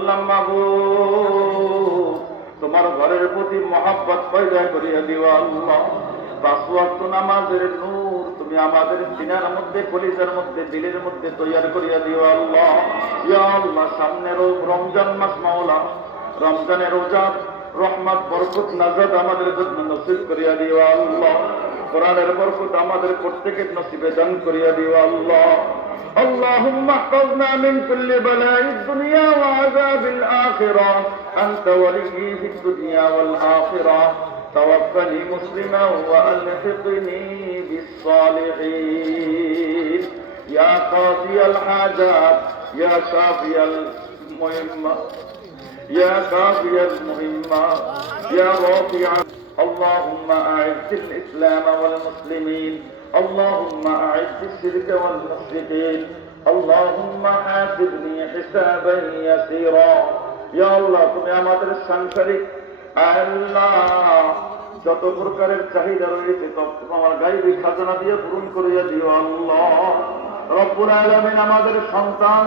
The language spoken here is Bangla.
করলাম মাবুদ, তোমার ঘরের প্রতি মহব্বত পয়দা করিয়া দিও আল্লাহ। 5 ওয়াক্ত নামাজের নূর তুমি আমাদের সিনার মধ্যে, কলিজার মধ্যে, দিলের মধ্যে তৈয়ার করিয়া দিও আল্লাহ। ইয়া আল্লাহ, সামনের রমজান মাস মাওলা, রমজানের রোজা রহমত বরকত নাজাত আমাদের জন্য নসিব করিয়া দিও আল্লাহ। কোরআনের বরকত আমাদের প্রত্যেকের নসিবে দান করিয়া দিও আল্লাহ। اللهم احفظنا من كل بلاء الدنيا وعذاب الآخرة، أنت ولي في الدنيا والآخرة، توفني مسلما وألحقني بالصالحين، يا قاضي الحاجات، يا شافي المهمات، يا كافي المهمات، يا رافع. اللهم أعز الإسلام والمسلمين، اللهم أعز الشرك والمشركين، اللهم حاسبني حسابا يسيرا. يا الله তুমি আমাদের সাংসারিক আল্লাহ যত প্রকারের চাহিদা রয়েছে তোমার গায়বী খাজানা দিয়ে পূরণ করিয়া দিও আল্লাহ। রব্বুল আলামিন আমাদের সন্তান